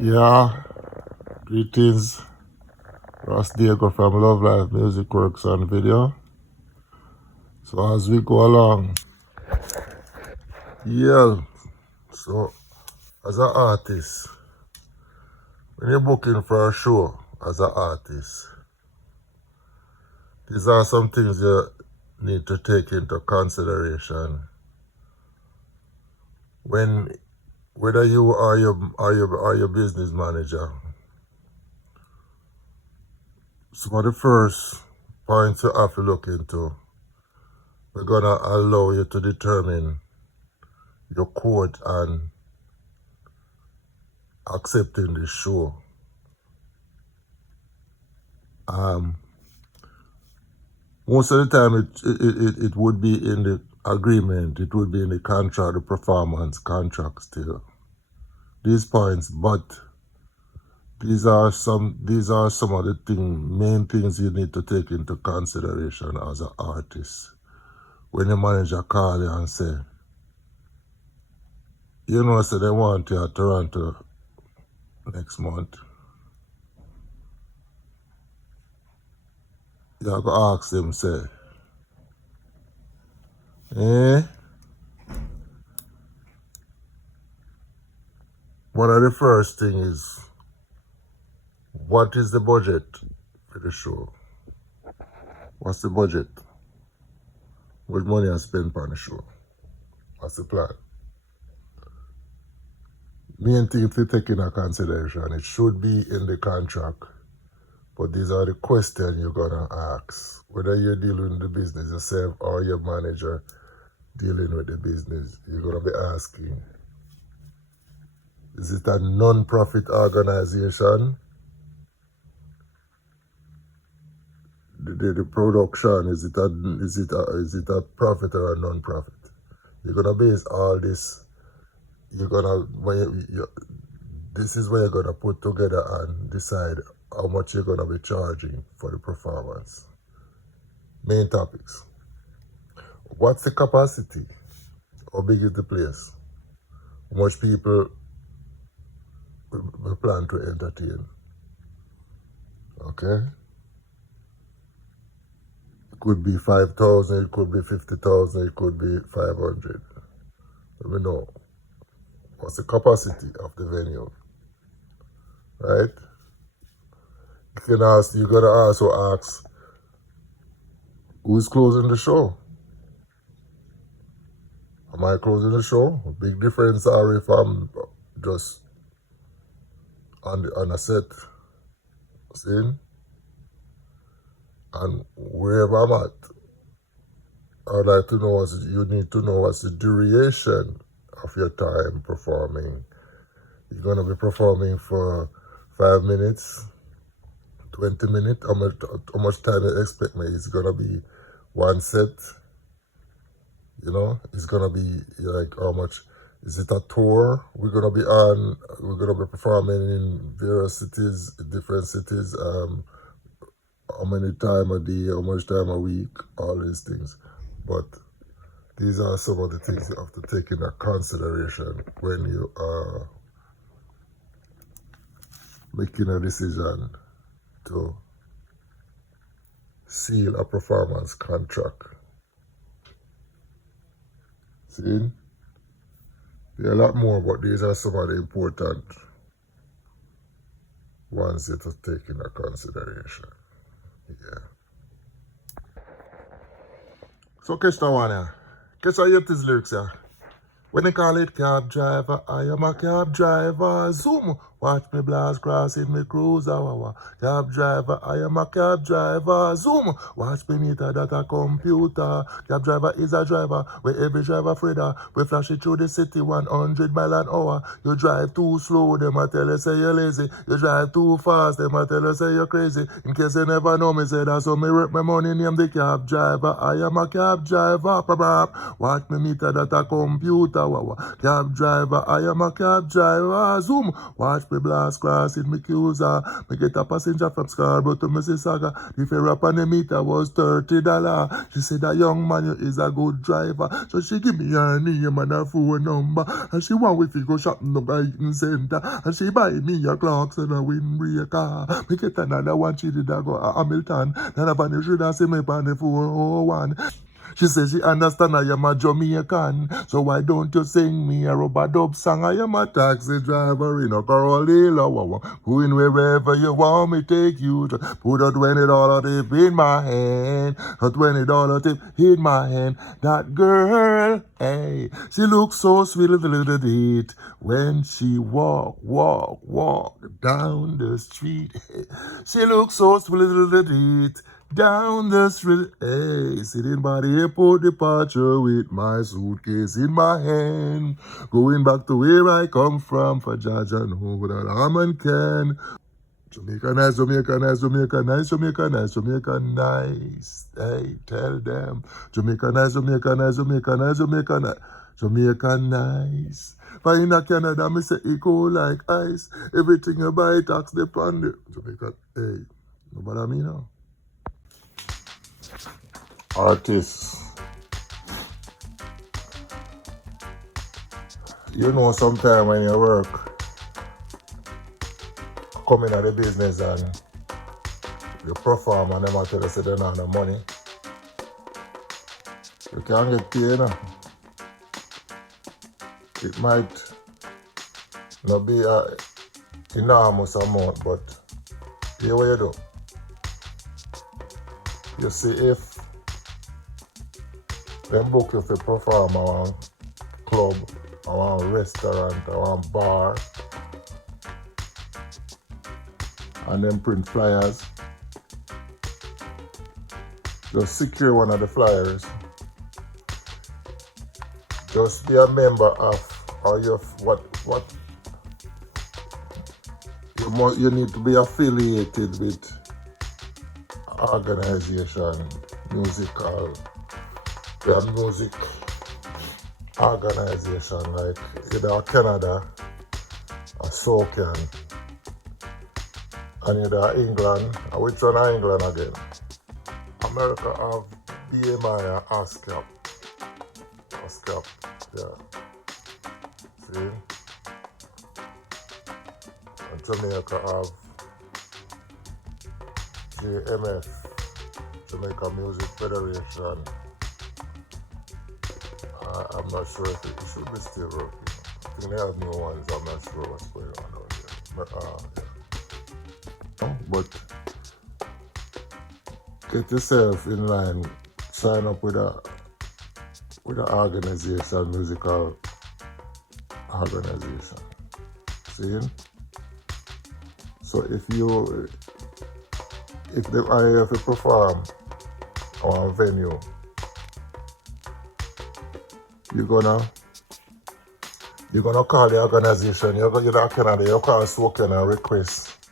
Yeah, greetings. Ross Diego from Love Life Music Works and Video. So as we go along, yeah. So as an artist, when you're booking for a show as an artist, these are some things you need to take into consideration when whether you are your business manager. Some of the first points you have to look into, we're gonna allow you to determine your quote and accepting the show. Most of the time it would be in the agreement, it would be in the contract, the performance contract still. These points, but these are some of the main things you need to take into consideration as an artist. When your manager call you and say, you know, say they want you at Toronto next month, you have to ask them, say, one of the first thing is, what is the budget for the show? What's the budget? What money I spend on the show? What's the plan? Main thing to take into consideration, it should be in the contract, but these are the questions you're gonna ask. Whether you're dealing with the business yourself or your manager dealing with the business, you're gonna be asking, is it a non-profit organization? The production, is it a profit or a non-profit? You're gonna base all this. This is where you're gonna put together and decide how much you're gonna be charging for the performance. Main topics. What's the capacity? How big is the place? How much people we plan to entertain? Okay? It could be 5,000, it could be 50,000, it could be 500. Let me know. What's the capacity of the venue? Right? You're gonna also ask, who's closing the show? Am I closing the show? Big difference are if I'm just on a set, see? And wherever I'm at, I'd like to know you need to know what's the duration of your time performing. You're gonna be performing for 5 minutes, 20 minutes. How much time you expect me? It's gonna be one set. You know, it's gonna be like how much? Is it a tour? We're gonna be performing in various cities, different cities. How many time a day? How much time a week? All these things, but these are some of the things you have to take into consideration when you are making a decision to seal a performance contract. See? There are a lot more, but these are some of the important ones you have to take into consideration. Yeah. So catch that one, yeah. Catch I hear these lyrics, yeah. When they call it cab driver, I am a cab driver. Zoom, watch me blast cross in me cruiser. Wawa. Cab driver, I am a cab driver. Zoom, watch me meter that a computer. Cab driver is a driver, where every driver afraid of. We flash it through the city 100 mile an hour. You drive too slow, them a tell you say you're lazy. You drive too fast, them a tell you say you're crazy. In case you never know me, say that's how me work my money, name the cab driver. I am a cab driver. Watch me meter that a computer. Cab driver, I am a cab driver. Zoom, watch off me blast class in me cruiser. Me get a passenger from Scarborough to Mississauga. The fare up on the meter was $30. She said, "A young man, you is a good driver." So she give me her name and her phone number. And she want we to go shopping up at Eaton Center. And she buy me a Clarks and a windbreaker. Me get another one, she did a go a Hamilton. Then I should have seen me on the 401. She says she understand I am a Jamaican, so why don't you sing me a rubber dub song? I am a taxi driver in a Carolina, going wherever you want me take you. To put a $20 tip in my hand, a $20 tip in my hand. That girl, hey, she looks so sweet, little bit when she walk down the street. She looks so sweet, little bit. Down the street, hey, sitting by the airport departure with my suitcase in my hand, going back to where I come from for Georgia, know that I'm and can. Jamaica nice, Jamaica nice, Jamaica nice, Jamaica nice, Jamaica nice. Hey, tell them. Jamaica nice, Jamaica nice, Jamaica nice, Jamaica nice, Jamaica nice. But in Canada, me say it cold like ice. Everything you buy, tax the pound. Jamaica, hey, nobody me now. Artists, you know, sometimes when you work, come in at the business and you perform and them a tell you say they don't have no money, you can't get paid, you know. It might not be an enormous amount, but here what you do. You see, if them book you to perform at one club, at one restaurant, at one bar, and then print flyers, just secure one of the flyers. Just be a member of, or you need to be affiliated with organization, musical organization like either Canada or SoCan, and either England, or which one are England again? America have BMI and ASCAP. ASCAP, yeah. See? And Jamaica have JMF, Jamaica Music Federation. I'm not sure if it should be still working. I think they have new ones. I'm not sure what's going on out there. But get yourself in line. Sign up with an organization, musical organization. See? So if they hire you to perform on a venue, you're gonna call the organization, you're Canada, you call SoCan and request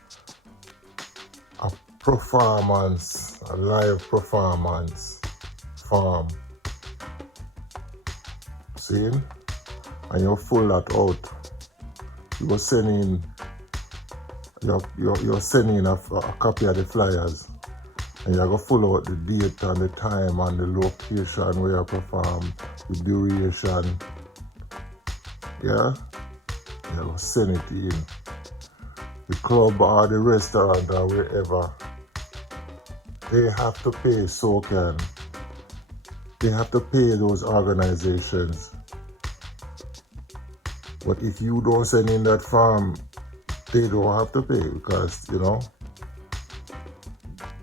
a performance, a live performance form. See? And you fill that out. You're sending a copy of the flyers. And you're going to fill out the date and the time and the location where you perform, the duration. Yeah? You're going to send it in. The club or the restaurant or wherever, they have to pay SoCan. They have to pay those organizations. But if you don't send in that form, they don't have to pay because, you know,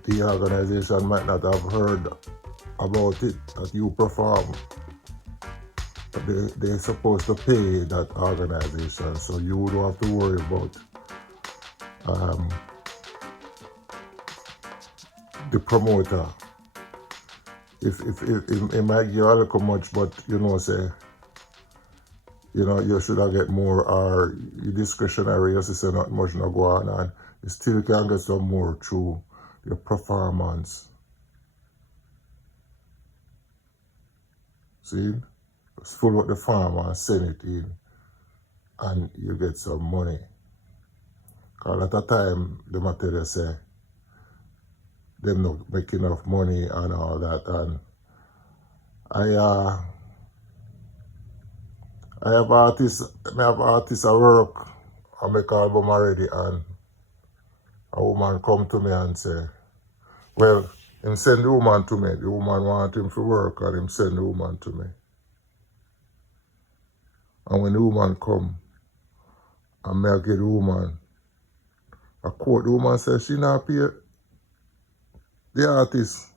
the organization might not have heard about it that you perform. But they're supposed to pay that organization, so you don't have to worry about the promoter. If it might give a little much, but you know, say, you know, you should have get more, or you discretionary, you say not much no go on, and you still can get some more through your performance. See? Just fill out the form and send it in, and you get some money. Because at the time, they might tell you, say, them not make enough money and all that. And I have artists at work. I make album already, and a woman come to me and say, well, him send the woman to me. The woman want him to work, and him send the woman to me. And when the woman come, and me I get the woman, I quote the woman says she not pay the artist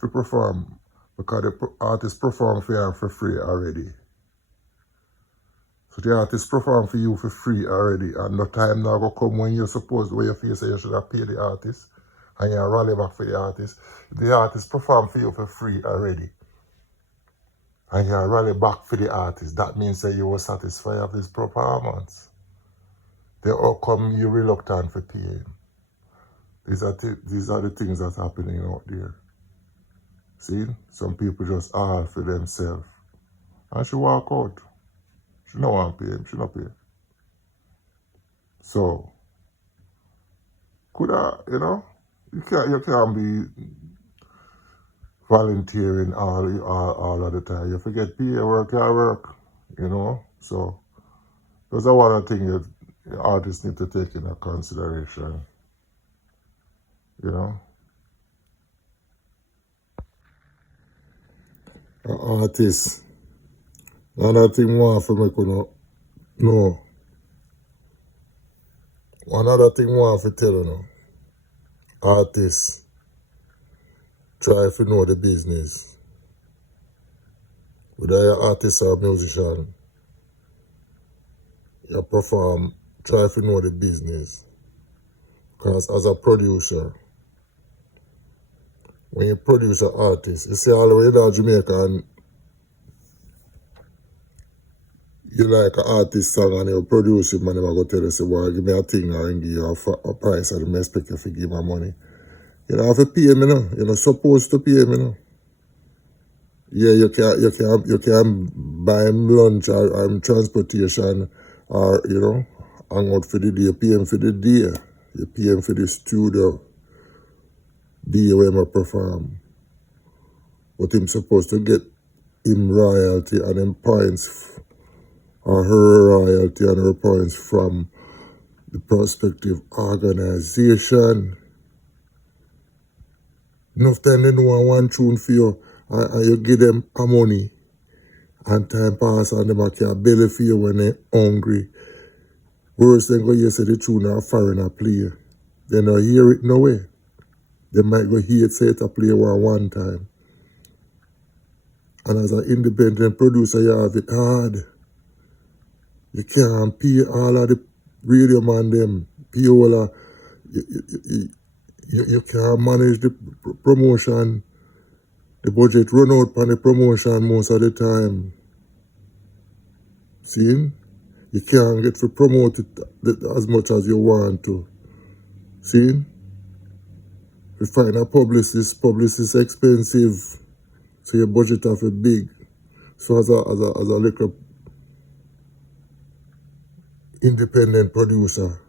to perform because the artist perform for her for free already. So the artist perform for you for free already, and no time now go come when you're supposed where you feel say you should have paid the artist and you rally back for the artist. The artist perform for you for free already. And you rally back for the artist. That means that you were satisfied of his performance. Then how come you reluctant for paying? These are the things that's happening out there. See? Some people just all for themselves. And she walk out. She don't want to pay him. She not pay. So, could I, you can't be volunteering all of the time. You forget pay, work, So, those are one of the things that artists need to take into consideration. An artist, another thing want for me to know. Another thing want to tell you, artists, try to know the business. Whether you're an artist or a musician, you perform, try to know the business. Because as a producer, when you produce an artist, you see all the way down Jamaica and you like an artist song and you produce it, man, I'm going to tell you, say, well, give me a thing or give you a price and I expect you to give me money. You don't have to pay me, no. You're not supposed to pay me, no. Yeah, you can buy him lunch or transportation or, hang out for the day. You pay him for the day. You pay him for the studio day where I perform. But him supposed to get him royalty and him points or her royalty and her points from the prospective organization. Enough time they know one tune for you and you give them a money and time pass and them can belly for you when they're hungry. Worse than go hear say the tune a foreigner play. They don't hear it no way. They might go hear it say it a play one time. And as an independent producer, you have it hard. You can't pay all of the radio man them. Pay all of, you can't manage the promotion. The budget run out on the promotion most of the time. See? You can't get to promote it as much as you want to. See? You find a publicist expensive. So your budget have a big. So as a little independent producer,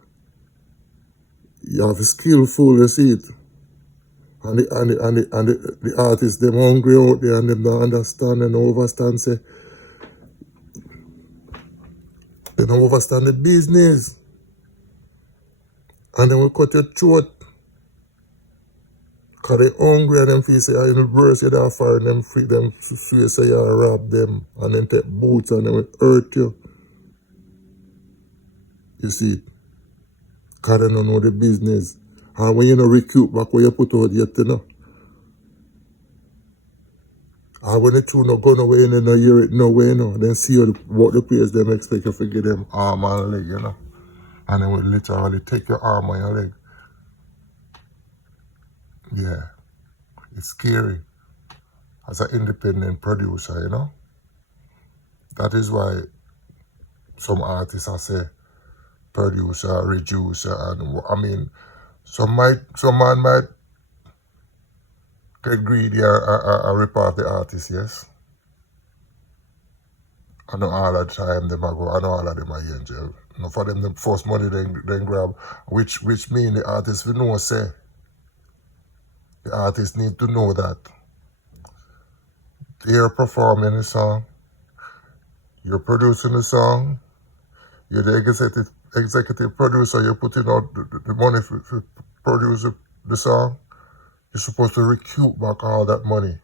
you have a skillful, you see it. And the artists, them hungry out there and them don't understand and don't overstand, say, they don't understand the business. And then we cut your throat. Because they hungry and them feel say, in the verse you don't fire them free, them feel say you rob them. And then take boots and then will hurt you. You see it. Because they don't know the business. And when you don't recoup back what you put out yet, and when the tune not go nowhere, you don't hear it nowhere, then see what the players them expect you to give them arm and leg, And then we literally take your arm and your leg. Yeah. It's scary. As an independent producer, That is why some artists are say producer, reducer, and some man might get greedy and rip off the artist, yes. I know all the time them I know all of them are angel. for them the first money then grab, which mean the artist will know say. The artist need to know that you're performing the song, you're producing the song, you're the executive producer, you're putting out the money to produce the song. You're supposed to recoup back all that money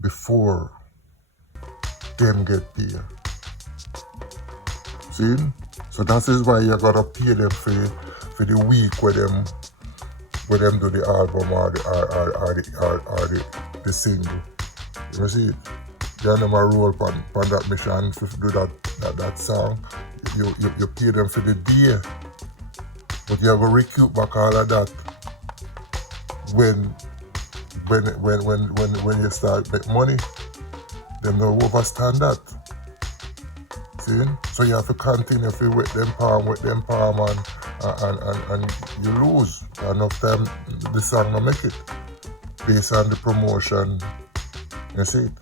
before them get paid. See? So that is why you gotta pay them for the week where them do the album or the single. You see it? They them a roll on that mission to do that song. You pay them for the day. But you have to recoup back all of that when you start make money. Them don't overstand that. See? So you have to continue to with them palm and you lose. Enough time the song will make it. Based on the promotion. You see it?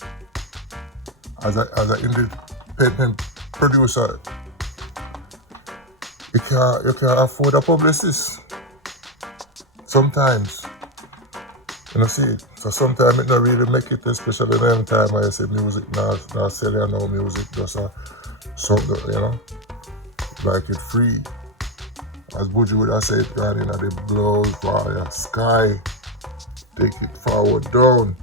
As an independent producer, you can afford a publicist. Sometimes. You know, see it. So sometimes it don't really make it, especially them time I say music now selling no music just something, you know, like it free. As Buju would have said, God in the blows fire sky, take it forward down.